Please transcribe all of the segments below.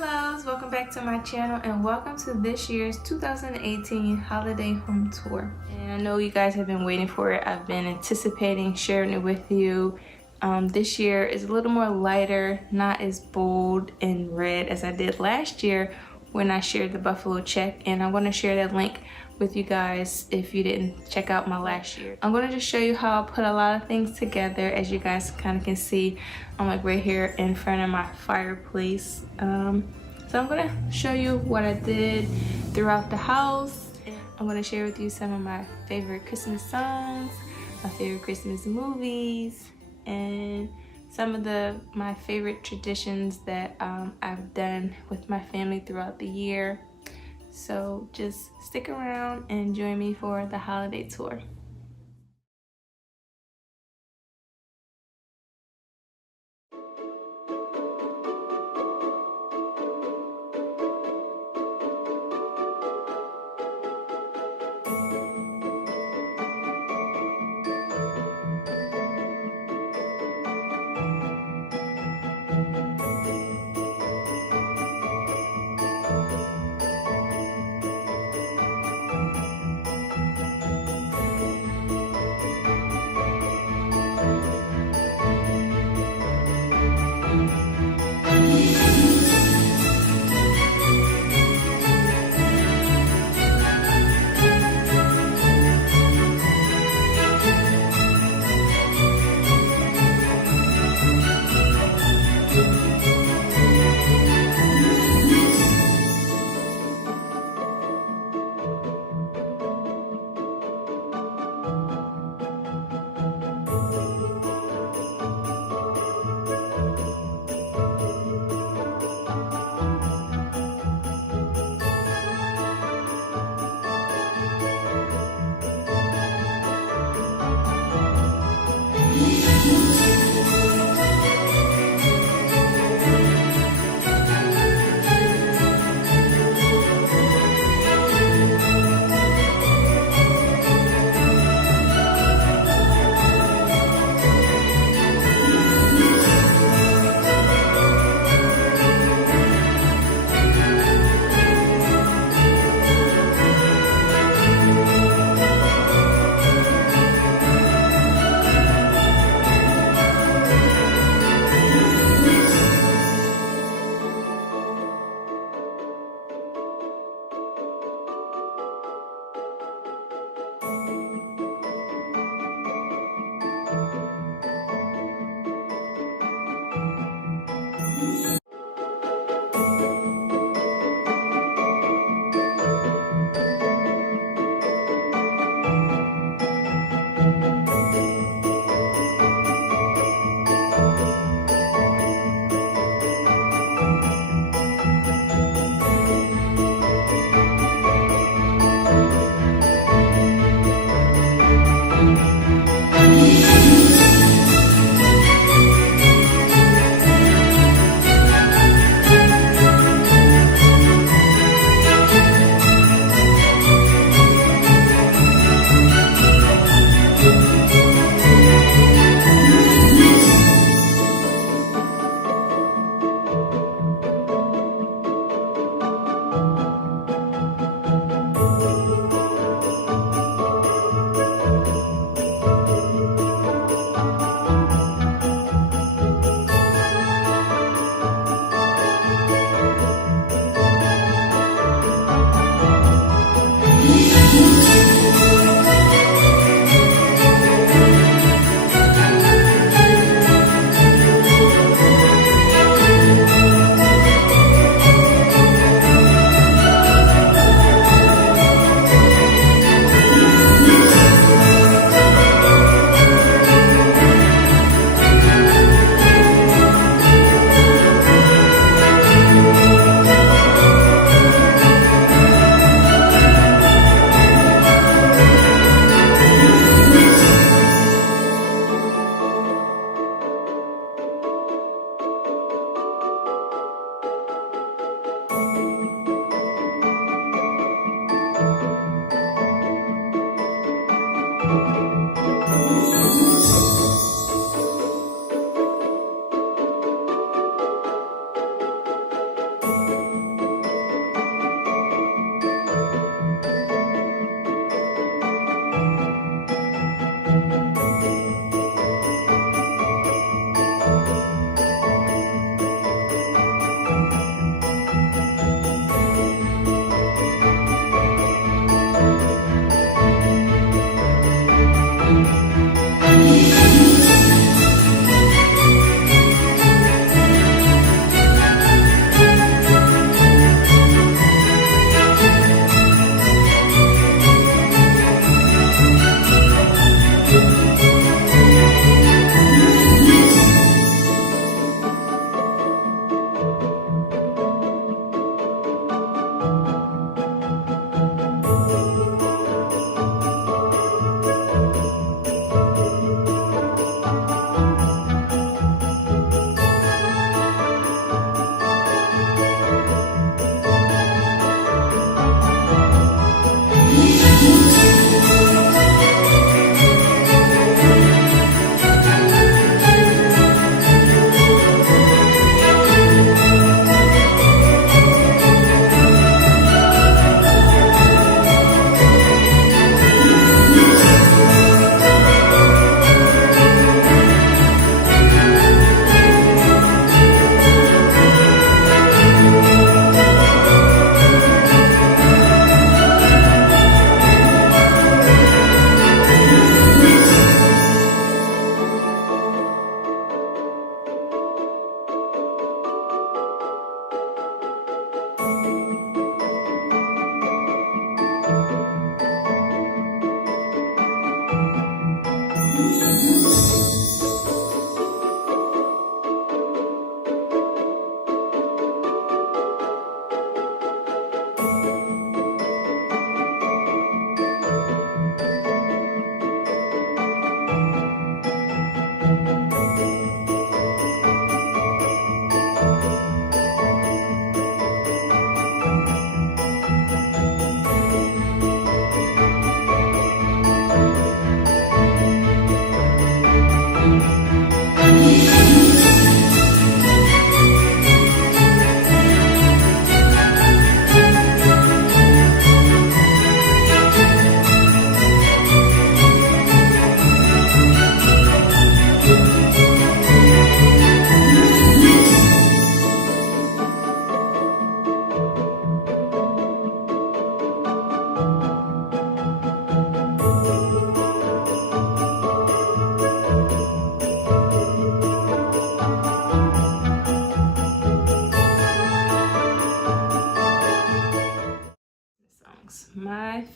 loves, welcome back to my channel and welcome to this year's 2018 holiday home tour. And I know you guys have been waiting for it. I've been anticipating sharing it with you. This year is a little more lighter, not as bold and red as I did last year when I shared the buffalo check, and I'm going to share that link with you guys if you didn't check out my last year. I'm going to just show you how I put a lot of things together. As you guys kind of can see, I'm like right here in front of my fireplace. So I'm going to show you what I did throughout the house. I'm going to share with you some of my favorite Christmas songs, my favorite Christmas movies, and some of my favorite traditions that I've done with my family throughout the year. So just stick around and join me for the holiday tour.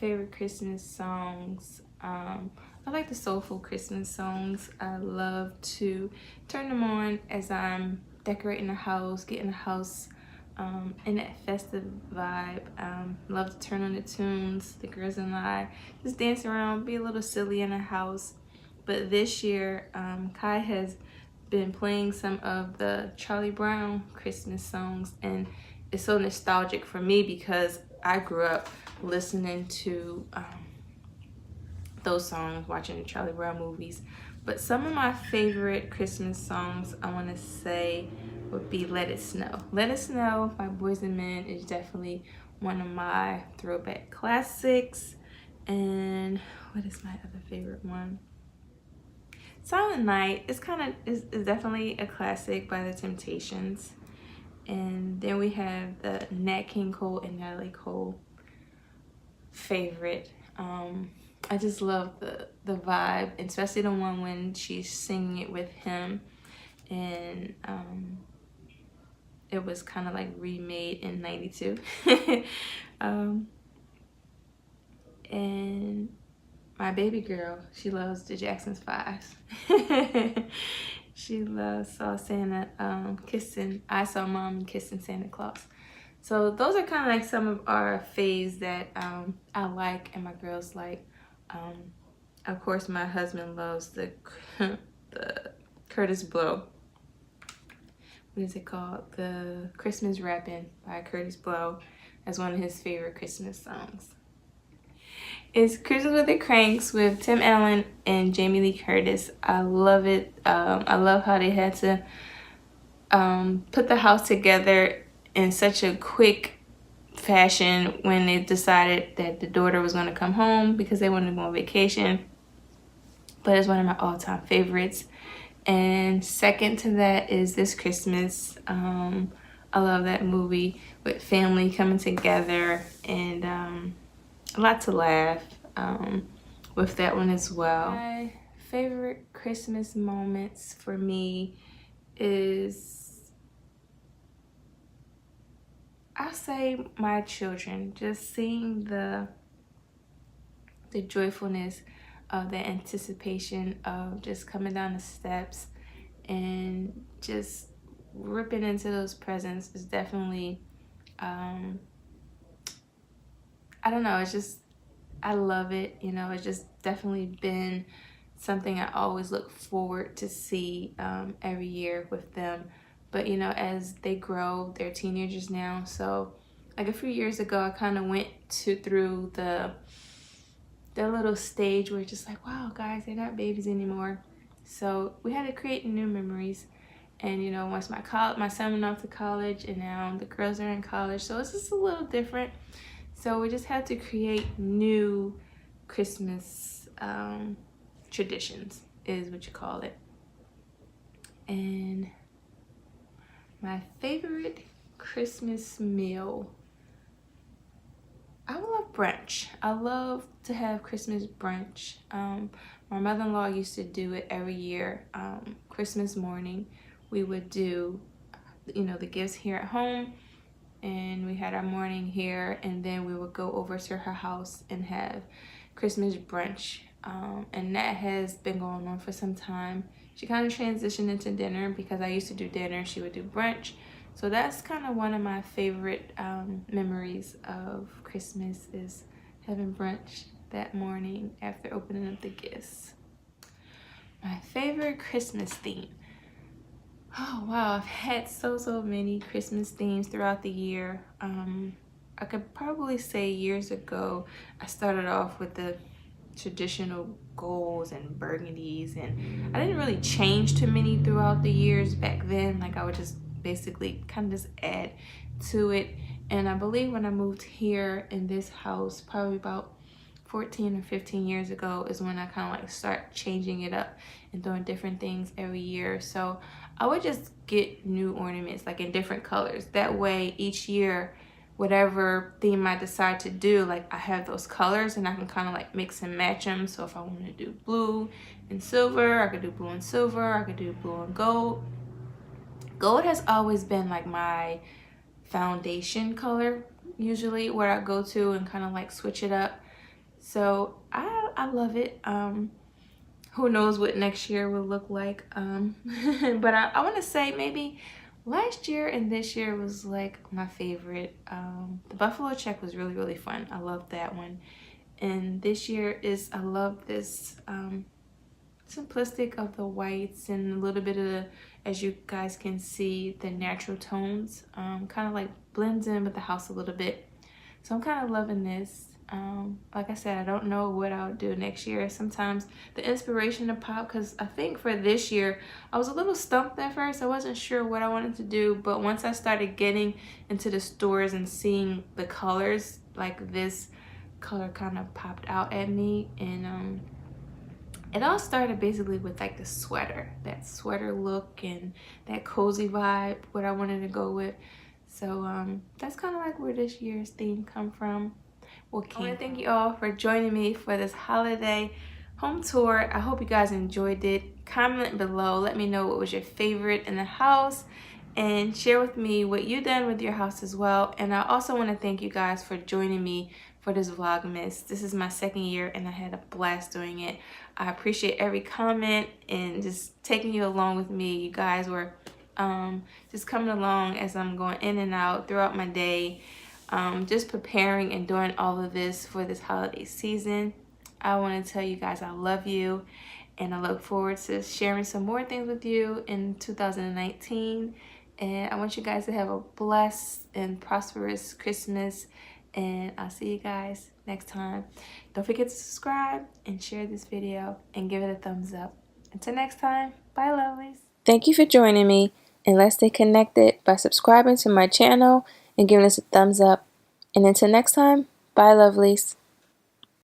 favorite Christmas songs. I like the soulful Christmas songs. I love to turn them on as I'm decorating the house, getting the house in that festive vibe. Love to turn on the tunes, the girls and I just dance around, be a little silly in the house. But this year, Kai has been playing some of the Charlie Brown Christmas songs, and it's so nostalgic for me because I grew up listening to those songs, watching the Charlie Brown movies. But some of my favorite Christmas songs I want to say would be Let It Snow. Let It Snow by Boys and Men is definitely one of my throwback classics. And what is my other favorite one? Silent Night is definitely a classic by the Temptations. And then we have the Nat King Cole and Natalie Cole favorite. I just love the vibe, especially the one when she's singing it with him, and it was kind of like remade in '92. And my baby girl, she loves the Jackson's 5. She loves Saw Santa kissing. I saw Mom kissing Santa Claus. So those are kind of like some of our faves that I like and my girls like. Of course, my husband loves the Curtis Blow. What is it called? The Christmas Rappin' by Curtis Blow as one of his favorite Christmas songs. It's Christmas with the Cranks with Tim Allen and Jamie Lee Curtis. I love it. I love how they had to put the house together in such a quick fashion when they decided that the daughter was going to come home because they wanted to go on vacation. But it's one of my all-time favorites. And second to that is This Christmas. I love that movie with family coming together, and a lot to laugh with that one as well. My favorite Christmas moments for me is, I'll say, my children. Just seeing the joyfulness of the anticipation of just coming down the steps and just ripping into those presents is definitely, I don't know, it's just, I love it. You know, it's just definitely been something I always look forward to see every year with them. But you know, as they grow, they're teenagers now. So like a few years ago, I kind of went through the little stage where it's just like, wow, guys, they're not babies anymore. So we had to create new memories. And you know, once my son went off to college, and now the girls are in college, so it's just a little different. So we just had to create new Christmas traditions, is what you call it. And my favorite Christmas meal, I love brunch. I love to have Christmas brunch. My mother-in-law used to do it every year. Christmas morning, we would do, you know, the gifts here at home, and we had our morning here, and then we would go over to her house and have Christmas brunch. And that has been going on for some time. She kind of transitioned into dinner because I used to do dinner, she would do brunch. So that's kind of one of my favorite memories of Christmas, is having brunch that morning after opening up the gifts. My favorite Christmas theme. Oh wow, I've had so many Christmas themes throughout the year. I could probably say years ago I started off with the traditional golds and burgundies, and I didn't really change too many throughout the years back then. Like, I would just basically kind of just add to it. And I believe when I moved here in this house, probably about 14 or 15 years ago, is when I kind of like start changing it up and doing different things every year. So I would just get new ornaments, like in different colors. That way each year, whatever theme I decide to do, like I have those colors and I can kind of like mix and match them. So if I want to do blue and silver, I could do blue and silver. I could do blue and gold. Gold has always been like my foundation color, usually, where I go to and kind of like switch it up. So I love it. Who knows what next year will look like. But I want to say maybe last year and this year was like my favorite. The buffalo check was really, really fun. I love that one. And this year is, I love this simplistic of the whites and a little bit of the, as you guys can see, the natural tones. Kind of like blends in with the house a little bit. So I'm kind of loving this. Like I said, I don't know what I'll do next year. Sometimes the inspiration to pop, because I think for this year, I was a little stumped at first. I wasn't sure what I wanted to do, but once I started getting into the stores and seeing the colors, like this color kind of popped out at me. And it all started basically with like the sweater, that sweater look and that cozy vibe, what I wanted to go with. So that's kind of like where this year's theme come from. I want to thank you all for joining me for this holiday home tour. I hope you guys enjoyed it. Comment below, let me know what was your favorite in the house, and share with me what you done with your house as well. And I also want to thank you guys for joining me for this Vlogmas. This is my second year and I had a blast doing it. I appreciate every comment and just taking you along with me. You guys were just coming along as I'm going in and out throughout my day, just preparing and doing all of this for this holiday season. I want to tell you guys I love you, and I look forward to sharing some more things with you in 2019. And I want you guys to have a blessed and prosperous Christmas, and I'll see you guys next time. Don't forget to subscribe and share this video and give it a thumbs up. Until next time, bye lovelies. Thank you for joining me, and let's stay connected by subscribing to my channel and giving us a thumbs up. And until next time, bye lovelies.